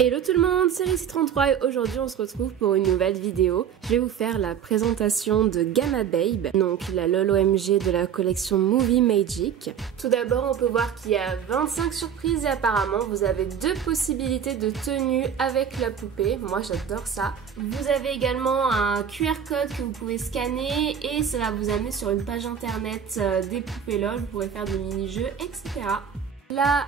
Hello tout le monde, c'est Rici33 et aujourd'hui on se retrouve pour une nouvelle vidéo. Je vais vous faire la présentation de Gamma Babe, donc la LOL OMG de la collection Movie Magic. Tout d'abord on peut voir qu'il y a 25 surprises et apparemment vous avez deux possibilités de tenue avec la poupée. Moi j'adore ça. Vous avez également un QR code que vous pouvez scanner et ça va vous amener sur une page internet des poupées LOL. Vous pourrez faire des mini-jeux, etc. Là,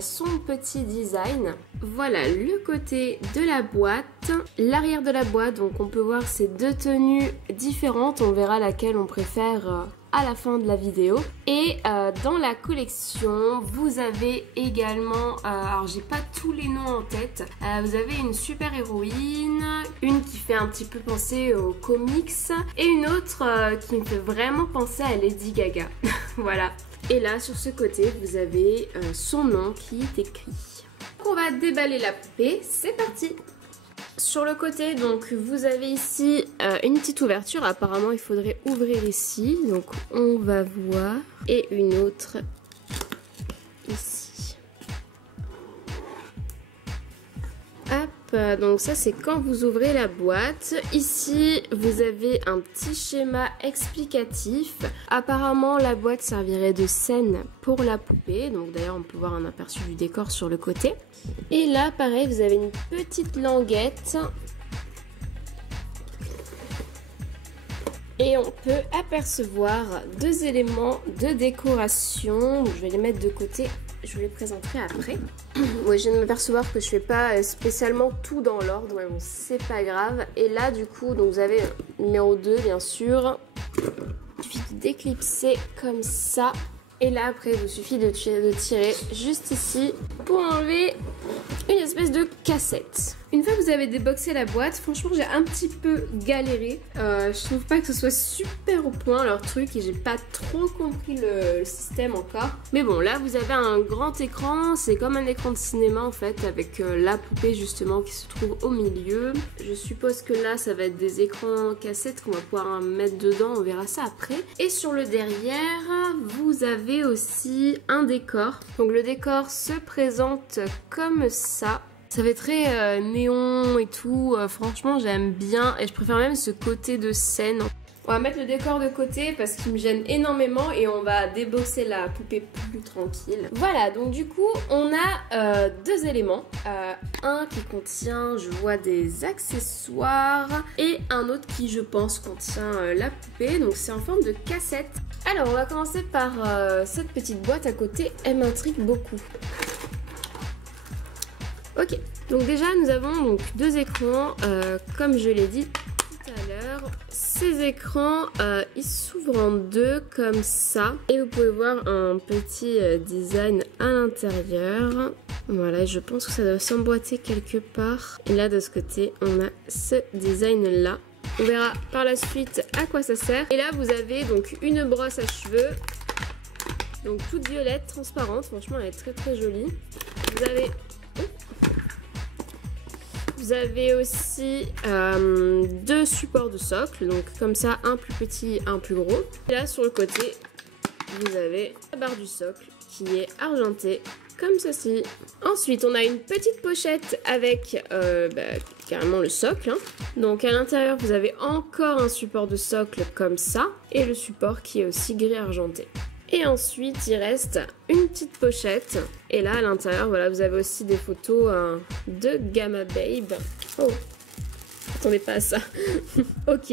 son petit design. Voilà le côté de la boîte, l'arrière de la boîte. Donc on peut voir ces deux tenues différentes. On verra laquelle on préfère à la fin de la vidéo. Et dans la collection, vous avez également, alors j'ai pas tous les noms en tête, vous avez une super héroïne, une qui fait un petit peu penser aux comics et une autre qui me fait vraiment penser à Lady Gaga. Voilà. Et là, sur ce côté, vous avez son nom qui est écrit. On va déballer la poupée, c'est parti! Sur le côté, donc, vous avez ici une petite ouverture. Apparemment, il faudrait ouvrir ici. Donc, on va voir. Et une autre ici. Hop, donc ça c'est quand vous ouvrez la boîte. Ici vous avez un petit schéma explicatif. Apparemment la boîte servirait de scène pour la poupée. Donc d'ailleurs on peut voir un aperçu du décor sur le côté. Et là pareil vous avez une petite languette. Et on peut apercevoir deux éléments de décoration. Je vais les mettre de côté. Je vous les présenterai après. Oui, je viens de m'apercevoir que je fais pas spécialement tout dans l'ordre, mais bon, c'est pas grave. Et là, du coup, donc vous avez numéro 2, bien sûr. Il suffit de déclipser comme ça. Et là, après, il vous suffit de tirer juste ici pour enlever une espèce de cassette. Une fois que vous avez déboxé la boîte, franchement j'ai un petit peu galéré. Je trouve pas que ce soit super au point leur truc et j'ai pas trop compris le système encore. Mais bon, là vous avez un grand écran, c'est comme un écran de cinéma en fait avec la poupée justement qui se trouve au milieu. Je suppose que là ça va être des écrans cassettes qu'on va pouvoir mettre dedans, on verra ça après. Et sur le derrière, vous avez aussi un décor. Donc le décor se présente comme ça. Ça fait très néon et tout, franchement j'aime bien et je préfère même ce côté de scène. On va mettre le décor de côté parce qu'il me gêne énormément et on va déboxer la poupée plus tranquille. Voilà, donc du coup on a deux éléments. Un qui contient, je vois, des accessoires et un autre qui je pense contient la poupée. Donc c'est en forme de cassette. Alors on va commencer par cette petite boîte à côté, elle m'intrigue beaucoup. Ok, donc déjà nous avons donc deux écrans, comme je l'ai dit tout à l'heure. Ces écrans, ils s'ouvrent en deux comme ça. Et vous pouvez voir un petit design à l'intérieur. Voilà, je pense que ça doit s'emboîter quelque part. Et là de ce côté, on a ce design là. On verra par la suite à quoi ça sert. Et là vous avez donc une brosse à cheveux. Donc toute violette, transparente, franchement elle est très jolie. Vous avez aussi deux supports de socle, donc comme ça un plus petit, un plus gros. Et là sur le côté, vous avez la barre du socle qui est argentée comme ceci. Ensuite on a une petite pochette avec carrément le socle. Donc à l'intérieur vous avez encore un support de socle comme ça et le support qui est aussi gris argenté. Et ensuite, il reste une petite pochette. Et là, à l'intérieur, voilà, vous avez aussi des photos de Gamma Babe. Oh, attendez pas à ça. Ok,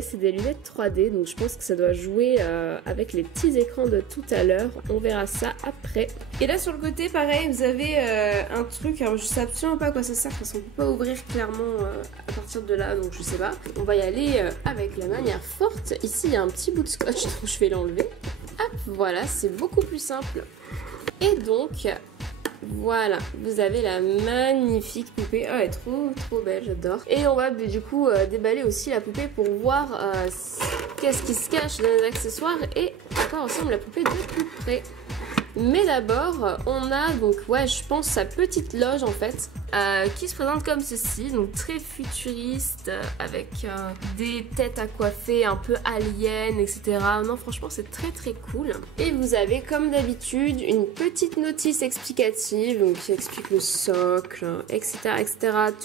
c'est des lunettes 3D. Donc, je pense que ça doit jouer avec les petits écrans de tout à l'heure. On verra ça après. Et là, sur le côté, pareil, vous avez un truc. Alors, je sais absolument pas à quoi ça sert parce qu'on peut pas ouvrir clairement à partir de là. Donc, je sais pas. On va y aller avec la manière forte. Ici, il y a un petit bout de scotch. Donc, je vais l'enlever. Hop, voilà, c'est beaucoup plus simple. Et donc, voilà, vous avez la magnifique poupée. Oh, elle est trop belle, j'adore. Et on va du coup déballer aussi la poupée pour voir qu'est-ce qui se cache dans les accessoires et à quoi ressemble la poupée de plus près. Mais d'abord, on a donc, ouais, je pense sa petite loge en fait, qui se présente comme ceci, donc très futuriste, avec des têtes à coiffer un peu aliens, etc. Non, franchement, c'est très très cool. Et vous avez, comme d'habitude, une petite notice explicative, donc qui explique le socle, etc., etc.,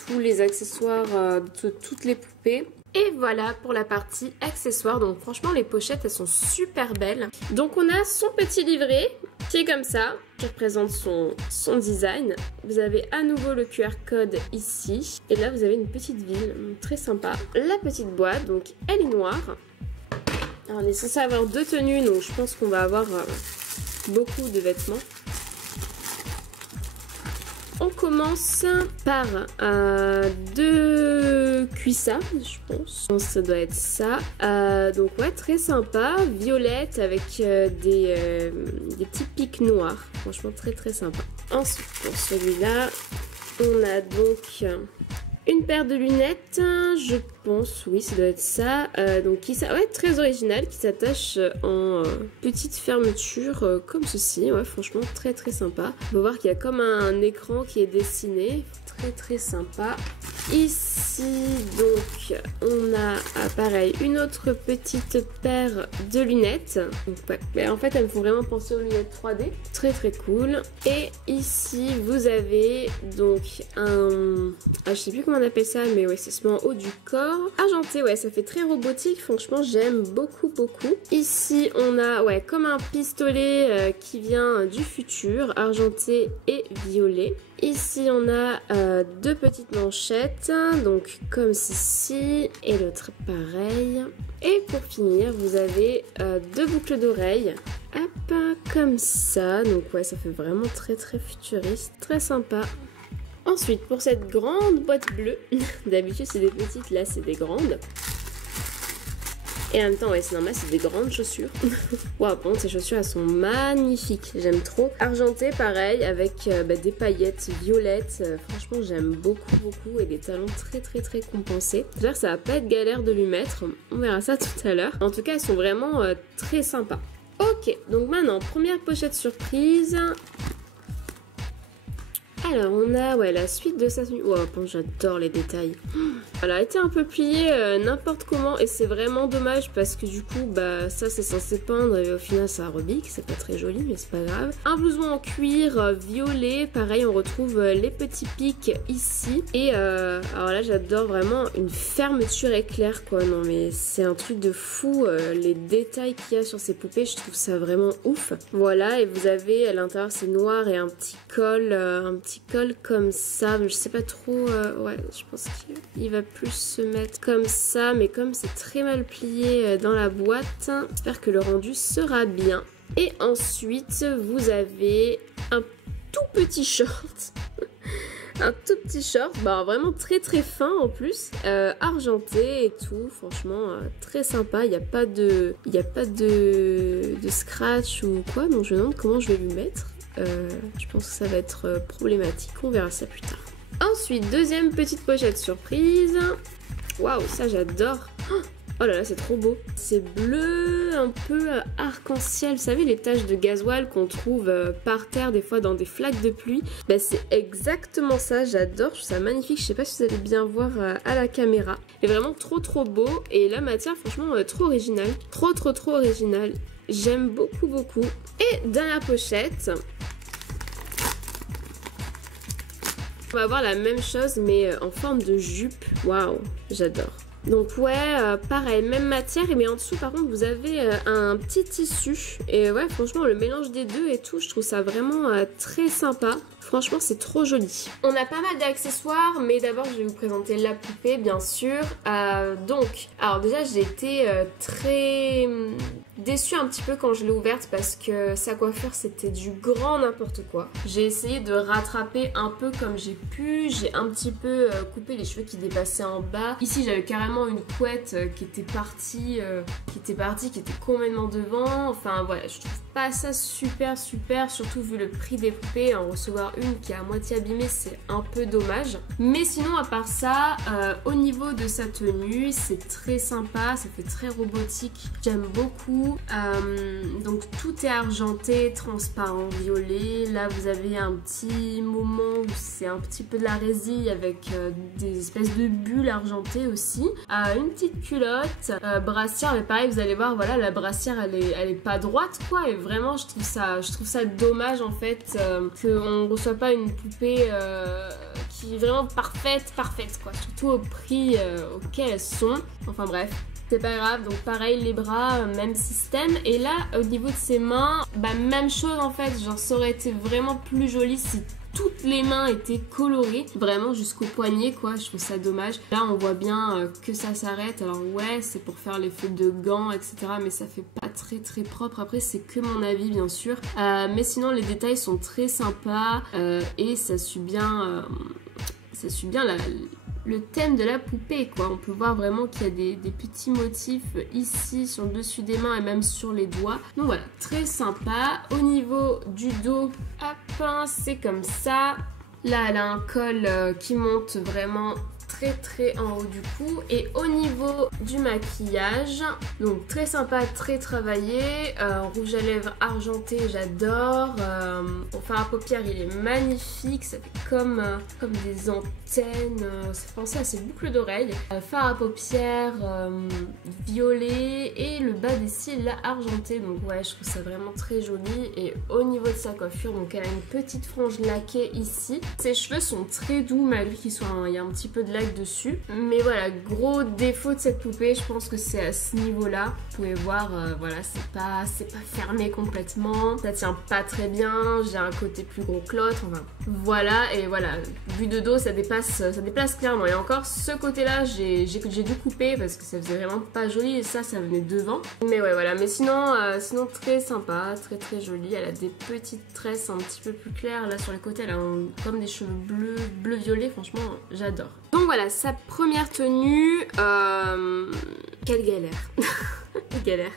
tous les accessoires de toutes les poupées. Et voilà pour la partie accessoires. Donc franchement les pochettes elles sont super belles. Donc on a son petit livret qui est comme ça, qui représente son design. Vous avez à nouveau le QR code ici. Et là vous avez une petite ville très sympa. La petite boîte, donc elle est noire. Alors on est censé avoir 2 tenues, donc je pense qu'on va avoir beaucoup de vêtements. On commence par 2 cuissards, je pense. Ça doit être ça. Donc ouais, très sympa. Violette avec des petits pics noirs. Franchement, très très sympa. Ensuite, pour celui-là, on a donc une paire de lunettes, je pense, oui, ça doit être ça. Donc, ouais, très original, qui s'attache en petite fermeture comme ceci. Ouais, franchement, très très sympa. On peut voir qu'il y a comme un écran qui est dessiné. Très très sympa. Ici, donc, on a, pareil, une autre petite paire de lunettes. Donc, ouais, mais en fait, elles me font vraiment penser aux lunettes 3D. Très très cool. Et ici, vous avez donc je sais plus comment on appelle ça, mais ouais, c'est ce en haut du corps. Argenté, ouais, ça fait très robotique. Franchement, j'aime beaucoup, beaucoup. Ici, on a, ouais, comme un pistolet qui vient du futur, argenté et violet. Ici, on a 2 petites manchettes, donc comme ceci, et l'autre pareil. Et pour finir, vous avez 2 boucles d'oreilles, hop, comme ça. Donc ouais, ça fait vraiment très très futuriste, très sympa. Ensuite, pour cette grande boîte bleue, d'habitude c'est des petites, là c'est des grandes. Et en même temps, ouais, c'est normal, c'est des grandes chaussures. Waouh, par contre, ces chaussures, elles sont magnifiques. J'aime trop. Argenté, pareil, avec des paillettes violettes. Franchement, j'aime beaucoup, beaucoup. Et des talons très, très, très compensés. J'espère que ça va pas être galère de lui mettre. On verra ça tout à l'heure. En tout cas, elles sont vraiment très sympas. Ok, donc maintenant, première pochette surprise. Alors, on a la suite de sa tenue. Wow, j'adore les détails. Elle a été un peu pliée n'importe comment et c'est vraiment dommage parce que du coup, ça c'est censé pendre et au final ça rebique. C'est pas très joli, mais c'est pas grave. Un blouson en cuir violet. Pareil, on retrouve les petits pics ici. Et alors là, j'adore vraiment une fermeture éclair, quoi. Non, mais c'est un truc de fou. Les détails qu'il y a sur ces poupées, je trouve ça vraiment ouf. Voilà, et vous avez à l'intérieur, c'est noir et un petit col comme ça, mais je sais pas trop, ouais, je pense qu'il va plus se mettre comme ça, mais comme c'est très mal plié dans la boîte, j'espère que le rendu sera bien. Et ensuite, vous avez un tout petit short, un tout petit short, vraiment très très fin en plus, argenté et tout, franchement très sympa, il n'y a pas de scratch ou quoi, donc je me demande comment je vais lui mettre. Je pense que ça va être problématique, on verra ça plus tard. Ensuite, deuxième petite pochette surprise. Waouh, ça j'adore. Oh là là, c'est trop beau. C'est bleu, un peu arc-en-ciel. Vous savez, les taches de gasoil qu'on trouve par terre des fois dans des flaques de pluie. C'est exactement ça, j'adore, je trouve ça magnifique. Je sais pas si vous allez bien voir à la caméra. C'est vraiment trop trop beau. Et la matière, franchement, trop originale. Trop trop trop originale. J'aime beaucoup beaucoup. Et dernière pochette. On va avoir la même chose mais en forme de jupe. Waouh, j'adore. Donc ouais, pareil, même matière, mais en dessous par contre vous avez un petit tissu. Et ouais, franchement le mélange des deux et tout, je trouve ça vraiment très sympa. Franchement, c'est trop joli. On a pas mal d'accessoires, mais d'abord, je vais vous présenter la poupée, bien sûr. Alors déjà, j'ai été très déçue un petit peu quand je l'ai ouverte parce que sa coiffure, c'était du grand n'importe quoi. J'ai essayé de rattraper un peu comme j'ai pu. J'ai un petit peu coupé les cheveux qui dépassaient en bas. Ici, j'avais carrément une couette qui était partie, qui était complètement devant. Enfin, voilà, je trouve pas ça super, surtout vu le prix des poupées, en recevoir avoir une qui est à moitié abîmée, c'est un peu dommage. Mais sinon à part ça, au niveau de sa tenue, c'est très sympa, ça fait très robotique, j'aime beaucoup. Donc tout est argenté, transparent, violet. Là vous avez un petit moment où c'est un petit peu de la résille avec des espèces de bulles argentées aussi. Une petite culotte, brassière, mais pareil vous allez voir, voilà, la brassière elle est pas droite quoi, et vraiment je trouve ça dommage en fait qu'on ne reçoit pas une poupée qui est vraiment parfaite quoi, surtout au prix auquel elles sont. Enfin bref, c'est pas grave. Donc pareil, les bras, même système. Et là au niveau de ses mains, bah même chose en fait, genre ça aurait été vraiment plus joli si toutes les mains étaient colorées, vraiment jusqu'au poignet quoi, je trouve ça dommage. Là on voit bien que ça s'arrête, alors ouais c'est pour faire l'effet de gants etc, mais ça fait pas très propre, après c'est que mon avis bien sûr. Mais sinon les détails sont très sympas et ça suit bien le thème de la poupée quoi. On peut voir vraiment qu'il y a des petits motifs ici sur le dessus des mains et même sur les doigts. Donc voilà, très sympa. Au niveau du dos, hop, c'est comme ça. Là elle a un col qui monte vraiment très en haut du cou. Et au niveau du maquillage, donc très sympa, très travaillé, rouge à lèvres argenté, j'adore. Mon fard à paupières il est magnifique, ça fait comme des antennes, ça fait penser à ses boucles d'oreilles. Fard à paupières violet et le bas des cils là argenté, donc ouais je trouve ça vraiment très joli. Et au niveau de sa coiffure, donc elle a une petite frange laquée ici. Ses cheveux sont très doux malgré qu'il y a un petit peu de laque dessus, mais voilà, gros défaut de cette poupée, je pense que c'est à ce niveau là. Vous pouvez voir, voilà, c'est pas fermé complètement, ça tient pas très bien, j'ai un côté plus gros que l'autre, enfin voilà. Et voilà, vu de dos ça déplace clairement. Et encore ce côté là j'ai dû couper parce que ça faisait vraiment pas joli, et ça venait devant. Mais ouais voilà, mais sinon très sympa, très jolie. Elle a des petites tresses un petit peu plus claires là sur les côtés, elle a comme des cheveux bleu violet, franchement j'adore. Donc voilà, sa première tenue, quelle galère. Galère.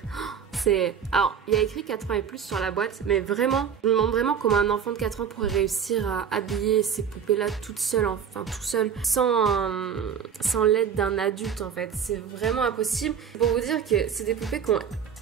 Alors, il y a écrit 4 ans et plus sur la boîte, mais vraiment, je me demande vraiment comment un enfant de 4 ans pourrait réussir à habiller ces poupées-là toute seule, enfin tout seul, sans l'aide d'un adulte en fait. C'est vraiment impossible. Pour vous dire que c'est des poupées qui ont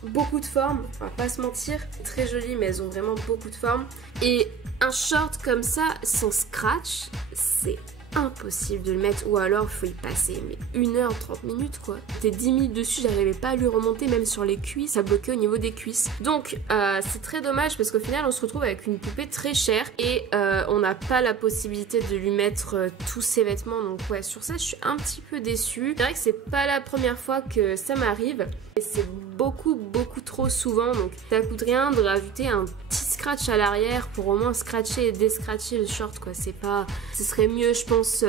beaucoup de formes, on va pas se mentir, très jolies, mais elles ont vraiment beaucoup de formes. Et un short comme ça, sans scratch, c'est impossible de le mettre, ou alors il faut y passer mais 1h30 minutes quoi. J'étais 10 minutes dessus, j'arrivais pas à lui remonter, même sur les cuisses, ça bloquait au niveau des cuisses. Donc c'est très dommage parce qu'au final on se retrouve avec une poupée très chère et on n'a pas la possibilité de lui mettre tous ses vêtements. Donc ouais, sur ça je suis un petit peu déçue. C'est vrai que c'est pas la première fois que ça m'arrive et c'est beaucoup trop souvent, donc ça coûte rien de rajouter un petit scratch à l'arrière pour au moins scratcher et descratcher le short quoi. Ce serait mieux je pense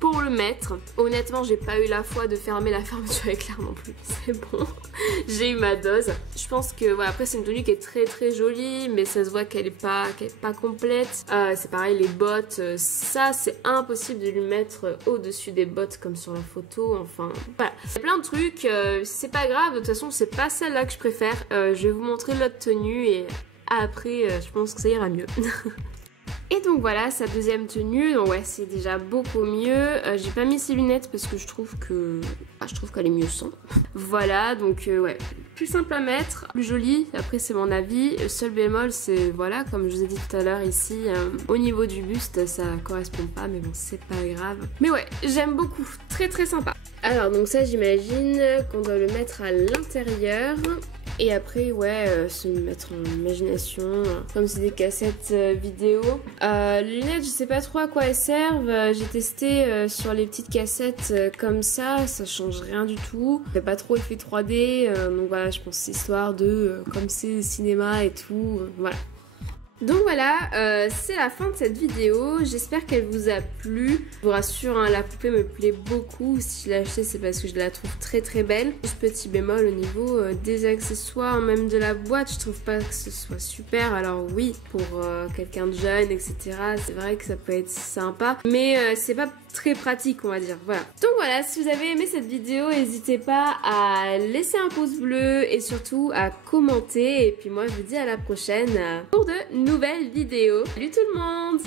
pour le mettre. Honnêtement j'ai pas eu la foi de fermer la fermeture éclair non plus, c'est bon. J'ai eu ma dose. Je pense que voilà, après c'est une tenue qui est très jolie, mais ça se voit qu'elle est pas complète. C'est pareil les bottes, ça c'est impossible de lui mettre au-dessus des bottes comme sur la photo. Enfin voilà, il y a plein de trucs, c'est pas grave, de toute façon c'est pas celle-là que je préfère. Je vais vous montrer l'autre tenue et après je pense que ça ira mieux. Et donc voilà sa deuxième tenue, donc ouais c'est déjà beaucoup mieux. J'ai pas mis ses lunettes parce que je trouve qu'elle est mieux sans. Voilà, donc ouais, plus simple à mettre, plus jolie, après c'est mon avis. Le seul bémol c'est, voilà, comme je vous ai dit tout à l'heure ici, au niveau du buste ça correspond pas, mais bon c'est pas grave. Mais ouais, j'aime beaucoup, très sympa. Alors donc ça j'imagine qu'on doit le mettre à l'intérieur. Et après, ouais, se mettre en imagination, comme c'est des cassettes vidéo. Les lunettes, je sais pas trop à quoi elles servent. J'ai testé sur les petites cassettes comme ça change rien du tout. Ça fait pas trop effet 3D, donc voilà, je pense que c'est histoire de, comme c'est cinéma et tout, voilà. Donc voilà, c'est la fin de cette vidéo, j'espère qu'elle vous a plu. Je vous rassure, hein, la poupée me plaît beaucoup, si je l'ai achetée c'est parce que je la trouve très belle. Juste petit bémol au niveau des accessoires, même de la boîte, je trouve pas que ce soit super. Alors oui, pour quelqu'un de jeune, etc., c'est vrai que ça peut être sympa, mais c'est pas très pratique on va dire, voilà. Donc voilà, si vous avez aimé cette vidéo, n'hésitez pas à laisser un pouce bleu et surtout à commenter. Et puis moi je vous dis à la prochaine pour de nouvelles vidéos. Salut tout le monde!